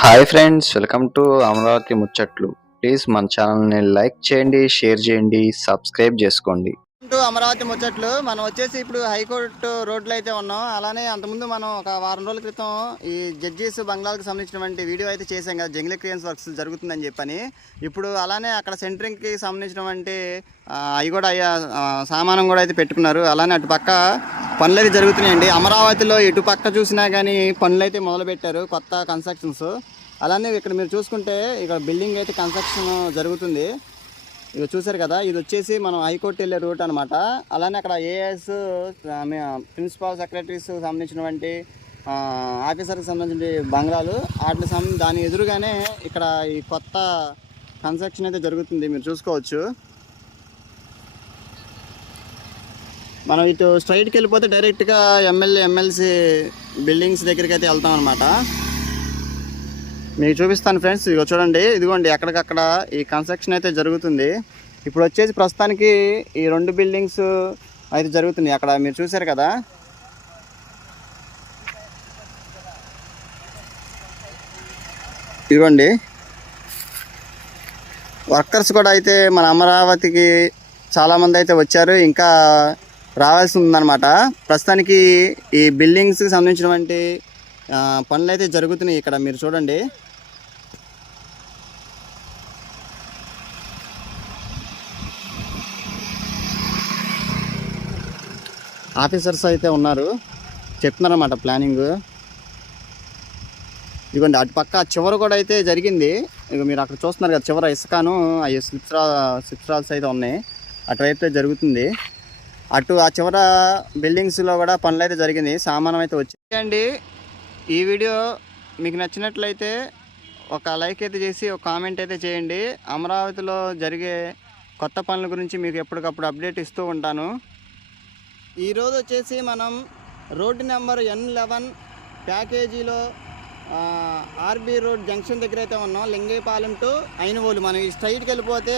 Hi friends, welcome to Amaravati ముచ్చట్లు. Please మన ఛానల్ని లైక్ చేయండి, షేర్ చేయండి, సబ్స్క్రైబ్ చేసుకోండి. అమరావతి ముచ్చట్లు. మనం వచ్చేసి ఇప్పుడు హైకోర్టు రోడ్లు అయితే ఉన్నాం. అలానే అంతకుముందు మనం ఒక వారం రోజుల క్రితం ఈ జడ్జీస్ బంగ్లాలకు సంబంధించినటువంటి వీడియో అయితే చేసాం కదా, జంగిల్ క్లియరెన్స్ వర్క్స్ జరుగుతుందని చెప్పని. ఇప్పుడు అలానే అక్కడ సెంటరింగ్కి సంబంధించినటువంటి అవి కూడా సామానం కూడా అయితే పెట్టుకున్నారు. అలానే అటు పక్క పనులు అయితే జరుగుతున్నాయండి. అమరావతిలో ఇటు పక్క చూసినా కానీ పనులు అయితే మొదలుపెట్టారు, కొత్త కన్స్ట్రక్షన్స్. అలానే ఇక్కడ మీరు చూసుకుంటే ఇక్కడ బిల్డింగ్ అయితే కన్స్ట్రక్షన్ జరుగుతుంది. ఇక చూసారు కదా, ఇది వచ్చేసి మనం హైకోర్టు వెళ్ళే రూట్ అనమాట. అలానే అక్కడ ఏఎస్, ప్రిన్సిపాల్ సెక్రటరీస్ సంబంధించినటువంటి ఆఫీసర్కి సంబంధించిన బంగ్లాలు, వాటిని దాని ఎదురుగానే ఇక్కడ ఈ కొత్త కన్స్ట్రక్షన్ అయితే జరుగుతుంది, మీరు చూసుకోవచ్చు. మనం ఇటు స్ట్రైట్కి వెళ్ళిపోతే డైరెక్ట్గా ఎమ్మెల్యే ఎమ్మెల్సీ బిల్డింగ్స్ దగ్గరికి అయితే వెళ్తాం అనమాట. మీకు చూపిస్తాను ఫ్రెండ్స్. ఇదిగో చూడండి, ఇదిగోండి ఎక్కడికక్కడ ఈ కన్స్ట్రక్షన్ అయితే జరుగుతుంది. ఇప్పుడు వచ్చేసి ప్రస్తుతానికి ఈ రెండు బిల్డింగ్స్ అయితే జరుగుతుంది. అక్కడ మీరు చూసారు కదా, ఇదిగోండి వర్కర్స్ కూడా అయితే మన అమరావతికి చాలామంది అయితే వచ్చారు, ఇంకా రావాల్సి ఉందన్నమాట. ప్రస్తుతానికి ఈ బిల్డింగ్స్కి సంబంధించినటువంటి పనులు అయితే జరుగుతున్నాయి. ఇక్కడ మీరు చూడండి, ఆఫీసర్స్ అయితే ఉన్నారు, చెప్తున్నారన్నమాట ప్లానింగ్. ఇదిగోండి అటు పక్క చివర కూడా అయితే జరిగింది. ఇక మీరు అక్కడ చూస్తున్నారు కదా, చివర ఇసుకాను అవి స్లిప్స్ అయితే ఉన్నాయి, అటువైపు జరుగుతుంది. అటు ఆ చివర బిల్డింగ్స్లో కూడా పనులు అయితే జరిగింది, సామానం అయితే వచ్చాయండి. ఈ వీడియో మీకు నచ్చినట్లయితే ఒక లైక్ అయితే చేసి ఒక కామెంట్ అయితే చేయండి. అమరావతిలో జరిగే కొత్త పనుల గురించి మీకు ఎప్పటికప్పుడు అప్డేట్ ఇస్తూ ఉంటాను. ఈరోజు వచ్చేసి మనం రోడ్డు నెంబర్ N11 ప్యాకేజీలో ఆర్బీ రోడ్ జంక్షన్ దగ్గర అయితే ఉన్నాం. లింగైపాలెం టు ఐనువోలు. మనం ఈ స్ట్రైట్కి వెళ్ళిపోతే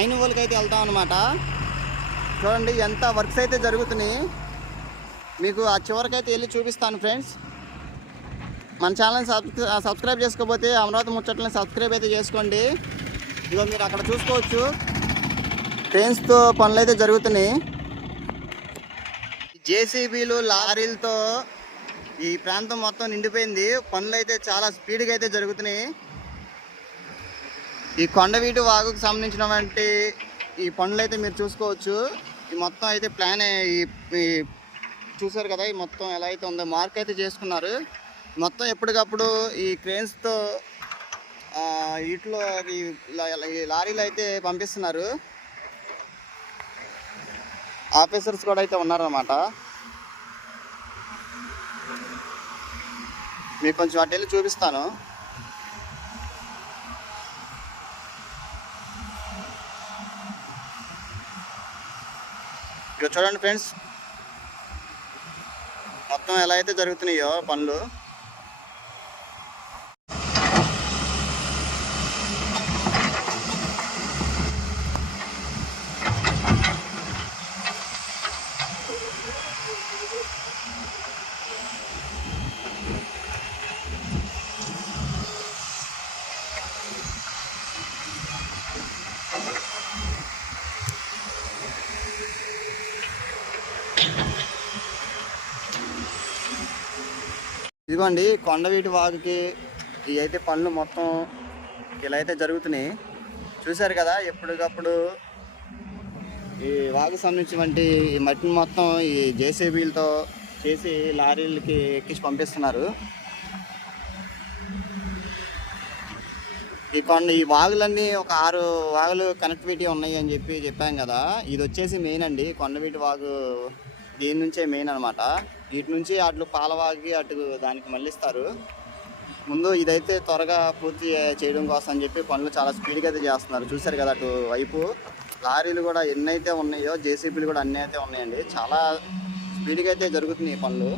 ఐనువోలుకి అయితే వెళ్తాం అనమాట. చూడండి ఎంత వర్క్స్ అయితే జరుగుతున్నాయి, మీకు ఆ చివరికైతే వెళ్ళి చూపిస్తాను ఫ్రెండ్స్. మన ఛానల్ని సబ్స్క్రైబ్ చేసుకోకపోతే అమరావతి ముచ్చట్లని సబ్స్క్రైబ్ అయితే చేసుకోండి. ఇదిగో మీరు అక్కడ చూసుకోవచ్చు, ట్రైన్స్తో పనులు అయితే జరుగుతున్నాయి. జేసీబీలు, లారీలతో ఈ ప్రాంతం మొత్తం నిండిపోయింది. పనులు అయితే చాలా స్పీడ్గా అయితే జరుగుతున్నాయి. ఈ కొండవీటి వాగుకు సంబంధించినటువంటి ఈ పనులు అయితే మీరు చూసుకోవచ్చు. ఈ మొత్తం అయితే ప్లాన్ ఈ చూసారు కదా, ఈ మొత్తం ఎలా అయితే ఉందో మార్క్ అయితే చేసుకున్నారు. మొత్తం ఎప్పటికప్పుడు ఈ క్రేన్స్తో వీటిలో ఈ లారీలు అయితే పంపిస్తున్నారు. ఆఫీసర్స్ కూడా అయితే ఉన్నారన్నమాట. మీకు కొంచెం అటు వెళ్ళి చూపిస్తాను. ఇక్కడ చూడండి ఫ్రెండ్స్, మొత్తం ఎలా అయితే జరుగుతున్నాయో పనులు. ఇదిగోండి కొండవీటి వాగుకి ఇవి అయితే పనులు మొత్తం ఇలా అయితే జరుగుతున్నాయి. చూశారు కదా, ఎప్పటికప్పుడు ఈ వాగు సంబంధించినటువంటి ఈ మట్టిని మొత్తం ఈ జేసీబీలతో చేసి లారీలకి ఎక్కించి పంపిస్తున్నారు. ఈ వాగులన్నీ ఒక 6 వాగులు కనెక్టివిటీ ఉన్నాయి అని చెప్పాం కదా. ఇది వచ్చేసి మెయిన్ అండి, కొండవీటి వాగు దీని నుంచే మెయిన్ అనమాట. వీటి నుంచి అట్లు పాలవాగి అటు దానికి మళ్ళిస్తారు. ముందు ఇదైతే త్వరగా పూర్తి చేయడం కోసం అని చెప్పి పనులు చాలా స్పీడ్గా అయితే చేస్తున్నారు. చూశారు కదా, అటు వైపు లారీలు కూడా ఎన్నైతే ఉన్నాయో, జేసీబీలు కూడా అన్నీ అయితే ఉన్నాయండి. చాలా స్పీడ్గా అయితే జరుగుతున్నాయి పనులు.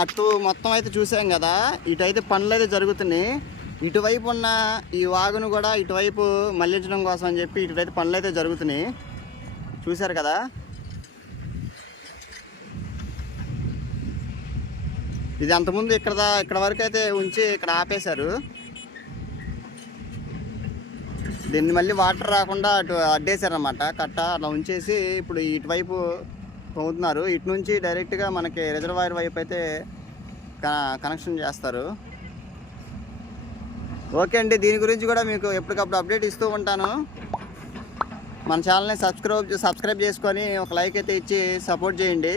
అటు మొత్తం అయితే చూసాం కదా, ఇటు అయితే పనులు అయితే జరుగుతున్నాయి. ఇటువైపు ఉన్న ఈ వాగును కూడా ఇటువైపు మళ్లించడం కోసం అని చెప్పి ఇటువైతే పనులు అయితే జరుగుతున్నాయి. చూశారు కదా, ఇది అంతకుముందు ఇక్కడ వరకు అయితే ఉంచి ఇక్కడ ఆపేశారు. దీన్ని మళ్ళీ వాటర్ రాకుండా అటు అడ్డేశారనమాట, కట్ట అలా ఉంచేసి ఇప్పుడు ఇటువైపు తవ్వుతున్నారు. ఇటు నుంచి డైరెక్ట్గా మనకి రిజర్వాయర్ వైపు అయితే కనెక్షన్ చేస్తారు. ఓకే అండి, దీని గురించి కూడా మీకు ఎప్పటికప్పుడు అప్డేట్ ఇస్తూ ఉంటాను. మన ఛానల్ని సబ్స్క్రైబ్ చేసుకొని ఒక లైక్ అయితే ఇచ్చి సపోర్ట్ చేయండి.